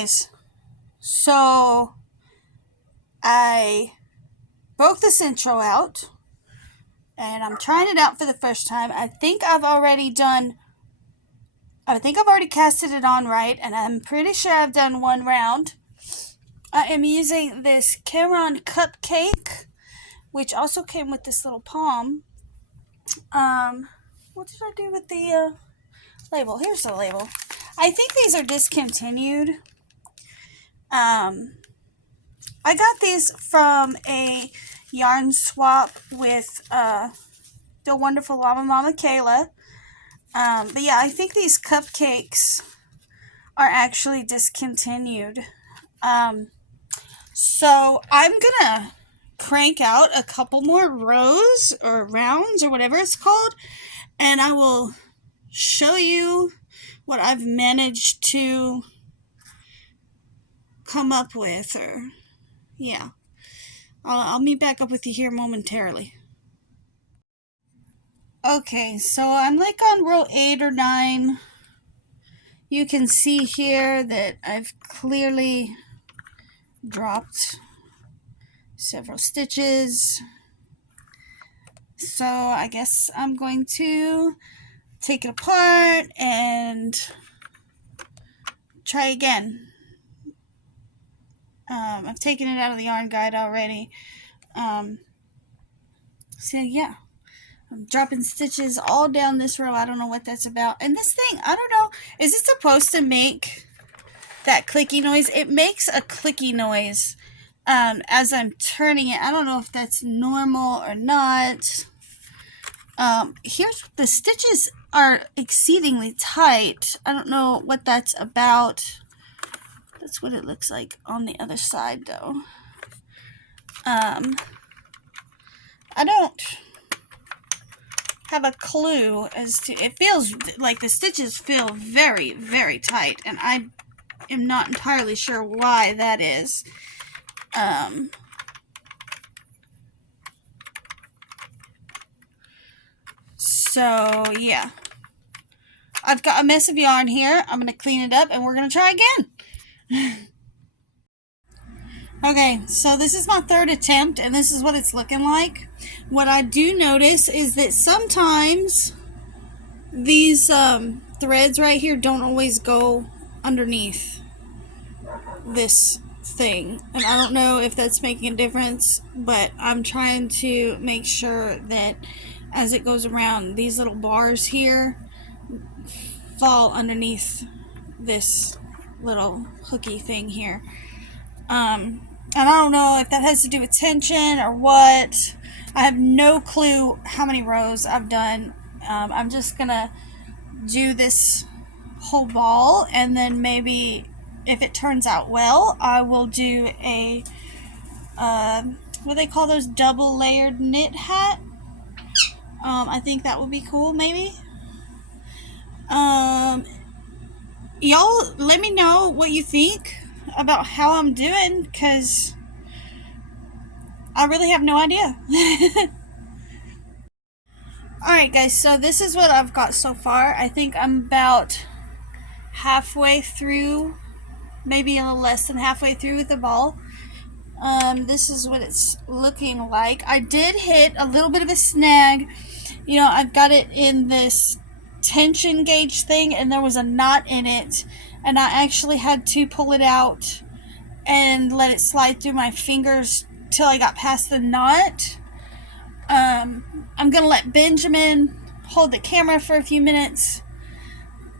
guys, so I broke the intro out and I'm trying it out for the first time. I think I've already casted it on right, and I'm pretty sure I've done one round. I am using this Caron cupcake, which also came with this little palm. What did I do with the label? Here's the label. I think these are discontinued. I got these from a yarn swap with the wonderful Llama Mama Kayla. But yeah, I think these cupcakes are actually discontinued. So I'm gonna crank out a couple more rows or rounds or whatever it's called, and I will show you what I've managed to come up with. Or yeah, I'll meet back up with you here momentarily. Okay, so I'm like on row 8 or 9. You can see here that I've clearly dropped several stitches. So I guess I'm going to take it apart and try again. I've taken it out of the yarn guide already. So yeah, I'm dropping stitches all down this row. I don't know what that's about. And this thing, I don't know, is it supposed to make that clicky noise? It makes a clicky noise as I'm turning it. I don't know if that's normal or not. Here's the stitches are exceedingly tight. I don't know what that's about. That's what it looks like on the other side, though. I don't have a clue as to, it feels like the stitches feel very, very tight, and I am not entirely sure why that is. So yeah, I've got a mess of yarn here. I'm gonna clean it up and we're gonna try again. Okay, so this is my third attempt and this is what it's looking like. What I do notice is that sometimes these threads right here don't always go underneath this thing, and I don't know if that's making a difference, but I'm trying to make sure that as it goes around, these little bars here fall underneath this little hooky thing here. And I don't know if that has to do with tension or what. I have no clue how many rows I've done. I'm just gonna do this whole ball, and then maybe if it turns out well, I will do a what do they call those, double layered knit hat. I think that would be cool, maybe. Y'all let me know what you think about how I'm doing, because I really have no idea. Alright guys, so this is what I've got so far. I think I'm about halfway through, maybe a little less than halfway through with the ball. This is what it's looking like. I did hit a little bit of a snag. You know, I've got it in this tension gauge thing and there was a knot in it, and I actually had to pull it out and let it slide through my fingers till I got past the knot. I'm gonna let Benjamin hold the camera for a few minutes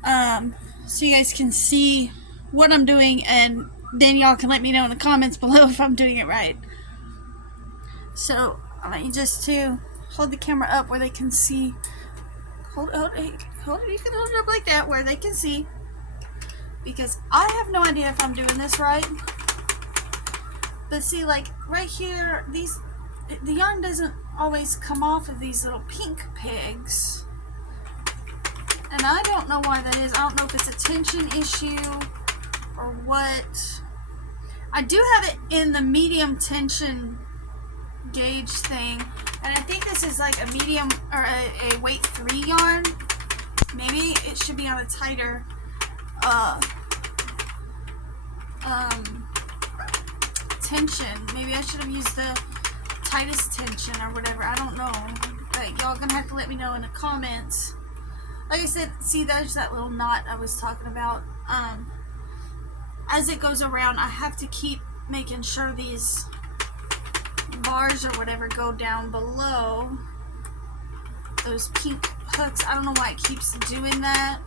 so you guys can see what I'm doing, and then y'all can let me know in the comments below if I'm doing it right. So I want you just to hold the camera up where they can see. Hold it, you can hold it up like that where they can see, because I have no idea if I'm doing this right. But see, like right here, the yarn doesn't always come off of these little pink pegs, and I don't know why that is. I don't know if it's a tension issue or what. I do have it in the medium tension gauge thing, and I think this is like a medium or a weight 3 yarn. Maybe it should be on a tighter tension. Maybe I should have used the tightest tension or whatever. I don't know. But y'all gonna have to let me know in the comments. Like I said, see, there's that little knot I was talking about. As it goes around, I have to keep making sure these bars or whatever go down below those pink hooks. I don't know why it keeps doing that.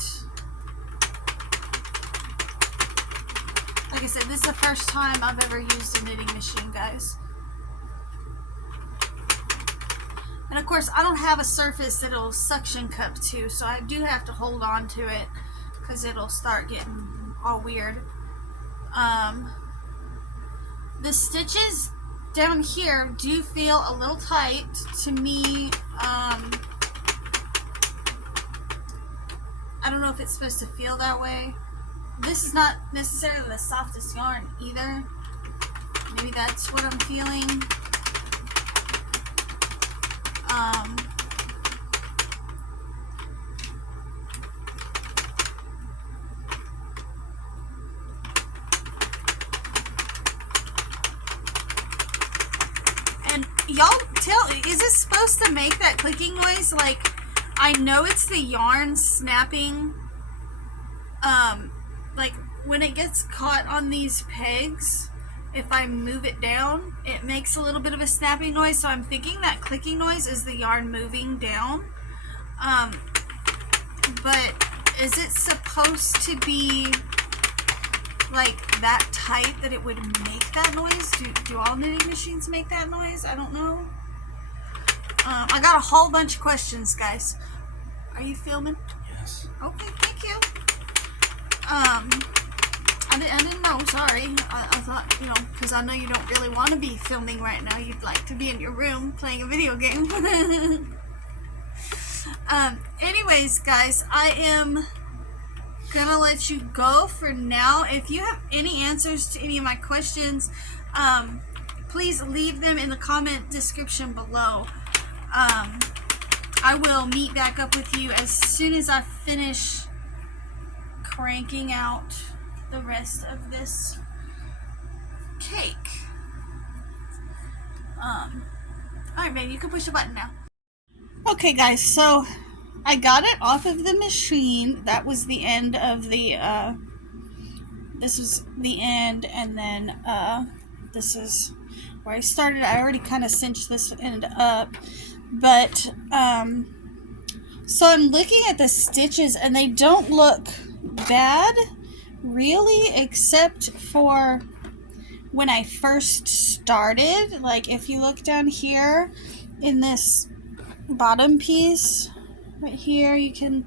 Like I said, this is the first time I've ever used a knitting machine, guys. And of course, I don't have a surface that it'll suction cup to, so I do have to hold on to it because it'll start getting all weird. The stitches down here do feel a little tight to me. I don't know if it's supposed to feel that way. This is not necessarily the softest yarn either. Maybe that's what I'm feeling. And y'all tell, is it supposed to make that clicking noise? Like, I know it's the yarn snapping. Like when it gets caught on these pegs, if I move it down, it makes a little bit of a snapping noise. So I'm thinking that clicking noise is the yarn moving down. But is it supposed to be like that tight that it would make that noise? Do all knitting machines make that noise? I don't know. I got a whole bunch of questions, guys. Are you filming? Yes. Okay, thank you. I didn't know, sorry. I thought, you know, because I know you don't really want to be filming right now. You'd like to be in your room playing a video game. Anyways, guys, I am gonna let you go for now. If you have any answers to any of my questions, please leave them in the comment description below. I will meet back up with you as soon as I finish cranking out the rest of this cake. Alright, babe, you can push the button now. Okay, guys, so I got it off of the machine. That was the end of the, this was the end, and then, this is where I started. I already kind of cinched this end up, but, so I'm looking at the stitches, and they don't look bad, really, except for when I first started. Like, if you look down here in this bottom piece right here, you can,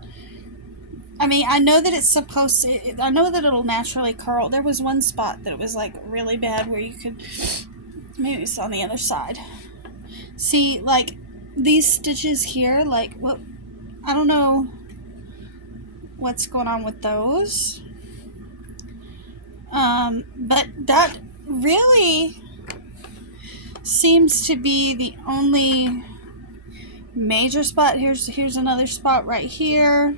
I mean, I know that it's supposed to, I know that it'll naturally curl. There was one spot that it was like really bad where you could, maybe it's on the other side. See, like these stitches here, like, what, I don't know what's going on with those. But that really seems to be the only major spot. Here's another spot right here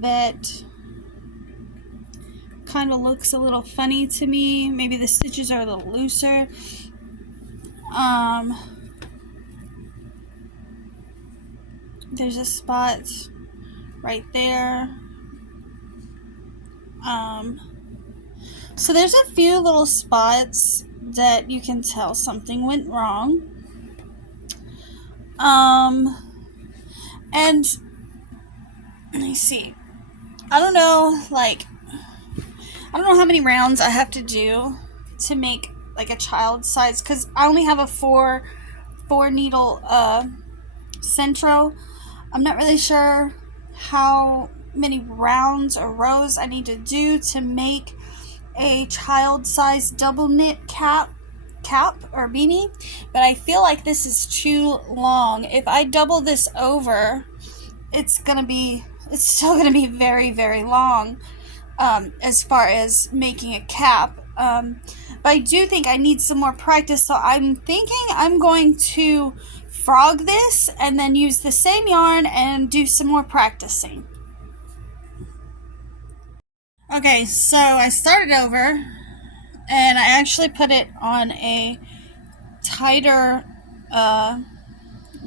that kind of looks a little funny to me. Maybe the stitches are a little looser. There's a spot right there. So there's a few little spots that you can tell something went wrong. And let me see. I don't know, like, I don't know how many rounds I have to do to make like a child size, because I only have a four needle centro. I'm not really sure how many rounds or rows I need to do to make a child size double knit cap or beanie, but I feel like this is too long. If I double this over, it's still gonna be very, very long, as far as making a cap. But I do think I need some more practice, so I'm thinking I'm going to frog this and then use the same yarn and do some more practicing. Okay, so I started over and I actually put it on a tighter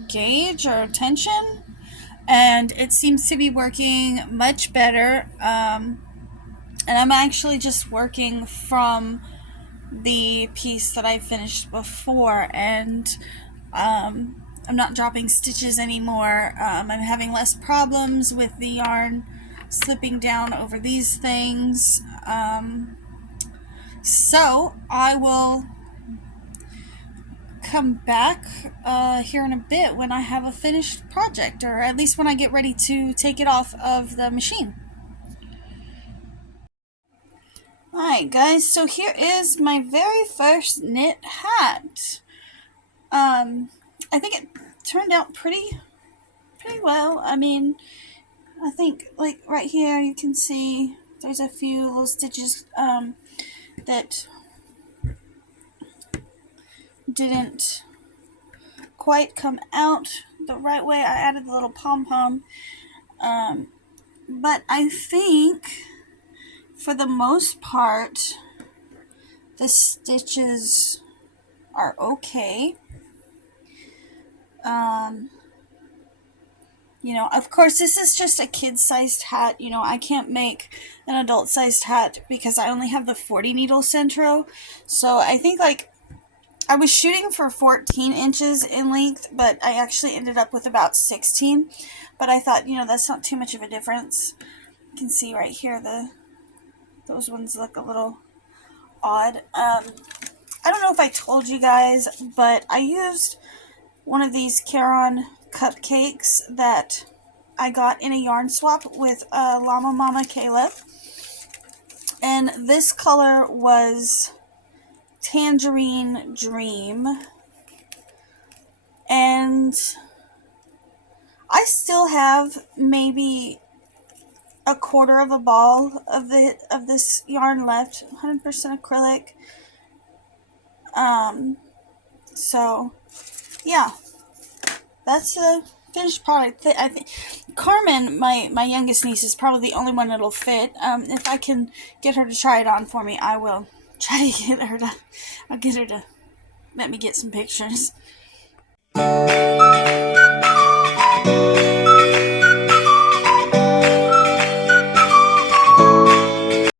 gauge or tension, and it seems to be working much better. And I'm actually just working from the piece that I finished before, and I'm not dropping stitches anymore. I'm having less problems with the yarn slipping down over these things. So I will come back here in a bit when I have a finished project, or at least when I get ready to take it off of the machine. Alright guys, so here is my very first knit hat. I think it turned out pretty well. I mean, I think like right here you can see there's a few little stitches that didn't quite come out the right way. I added the little pom-pom, but I think for the most part the stitches are okay. You know, of course, this is just a kid-sized hat. You know, I can't make an adult-sized hat because I only have the 40 needle centro. So I think like I was shooting for 14 inches in length, but I actually ended up with about 16. But I thought, you know, that's not too much of a difference. You can see right here, those ones look a little odd. I don't know if I told you guys, but I used one of these Caron cupcakes that I got in a yarn swap with Llama Mama Caleb. And this color was Tangerine Dream. And I still have maybe a quarter of a ball of this yarn left, 100% acrylic. So yeah, that's the finished product. I think Carmen, my youngest niece, is probably the only one that'll fit. If I can get her to try it on for me, I will try to get her to. I'll get her to let me get some pictures.